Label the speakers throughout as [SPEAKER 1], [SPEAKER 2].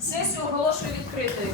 [SPEAKER 1] Сесію оголошую відкритою.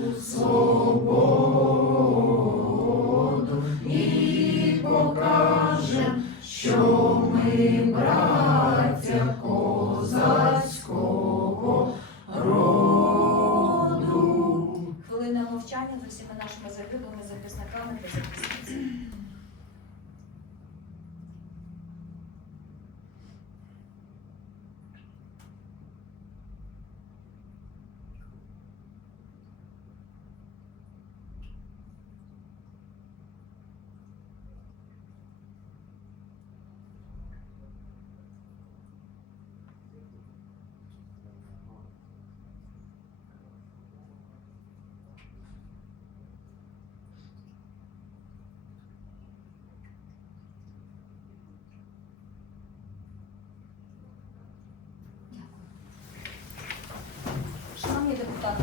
[SPEAKER 1] business.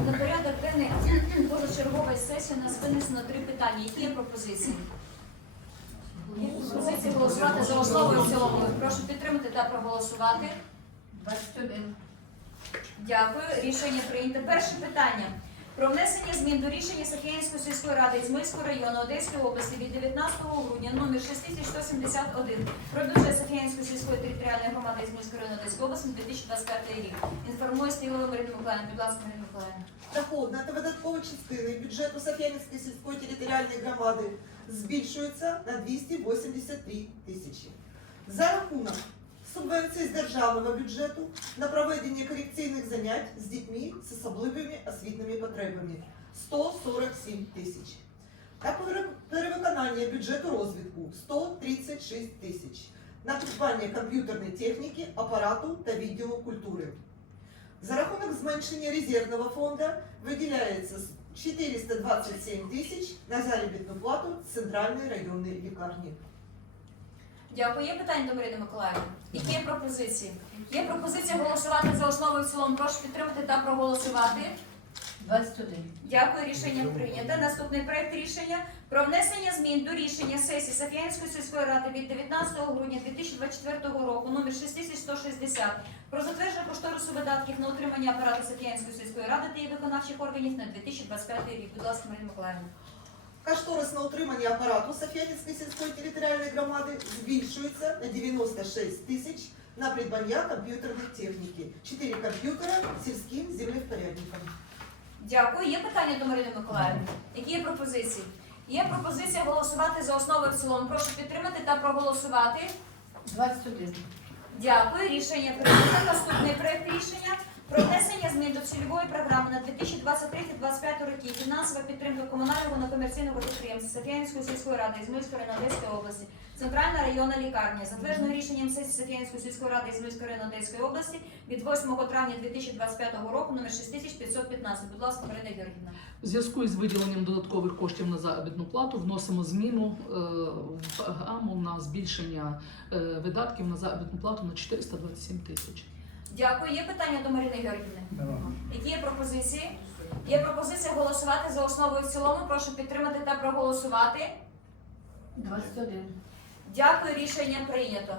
[SPEAKER 1] На порядок денний позачергової сесії нас винесено три питання. Які є пропозиції? Є пропозиції голосувати за основу і в цілому. Прошу підтримати та проголосувати.
[SPEAKER 2] 21.
[SPEAKER 1] Дякую. Рішення прийнято. Перше питання. Про внесення змін до рішення Сахіянської сільської ради Ізмельського району Одеської області від 19 грудня номер 6171 про бюджет Сахіянської сільської територіальної громади Ізмельського району Одеської області на 2025 рік. Інформує Стілова Марина Миколаївна. Будь ласка, Марина Миколаївна.
[SPEAKER 3] Доходна та видаткова частини бюджету Соф'янівської сільської територіальної громади збільшується на 283 тисячі. За рахунок субвенцій з державного бюджету на проведення корекційних занять з дітьми з особливими освітніми потребами 147 тисяч. На пере- перевиконання бюджету розвитку 136 тисяч. На придбання комп'ютерної техніки, апарату та відділу культури. За рахунок зменшення резервного фонду виділяється 427 тисяч на заробітну плату центральної районної лікарні.
[SPEAKER 1] Дякую. Є питання до Марини Миколаївни? Які є пропозиції? Є пропозиція голосувати за основу і в цілому. Прошу підтримати та проголосувати.
[SPEAKER 2] 21.
[SPEAKER 1] Дякую, рішення прийнято. Наступний проект рішення про внесення змін до рішення сесії Сафіянської сільської ради від 19 грудня 2024 року номер 6160 про затвердження кошторису видатків на утримання апарату Сафіянської сільської ради та її виконавчих органів на 2025 рік. Будь ласка, Марина Миколаївна.
[SPEAKER 3] Кошторис на утримання апарату Соф'янівської сільської територіальної громади збільшується на 96 тисяч на придбання комп'ютерної техніки. 4 комп'ютера сільським землевпорядникам.
[SPEAKER 1] Дякую. Є питання до Марини Миколаївни? Які є пропозиції? Є пропозиція голосувати за основу в цілому. Прошу підтримати та проголосувати.
[SPEAKER 2] 21.
[SPEAKER 1] Дякую. Рішення прийнято. Наступний проект рішення про внесення змін до цільової програми на 2023-2025 роки. Фінансова підтримка комунального некомерційного підприємства Софіянської сільської ради Ізмельської району Одеської області, центральна районна лікарня, затверджено рішенням сесії Софіянської сільської ради Ізмельської району Одеської області від 8 травня 2025 року номер 6515. Будь ласка, Марина Георгівна.
[SPEAKER 4] В зв'язку із виділенням додаткових коштів на заробітну плату вносимо зміну е, в програму на збільшення е, видатків на заробітну плату на 427 тисяч.
[SPEAKER 1] Дякую. Є питання до Марини Георгівни? Які є пропозиції? Є пропозиція голосувати за основу і в цілому. Прошу підтримати та проголосувати.
[SPEAKER 2] 21.
[SPEAKER 1] Дякую, рішення прийнято.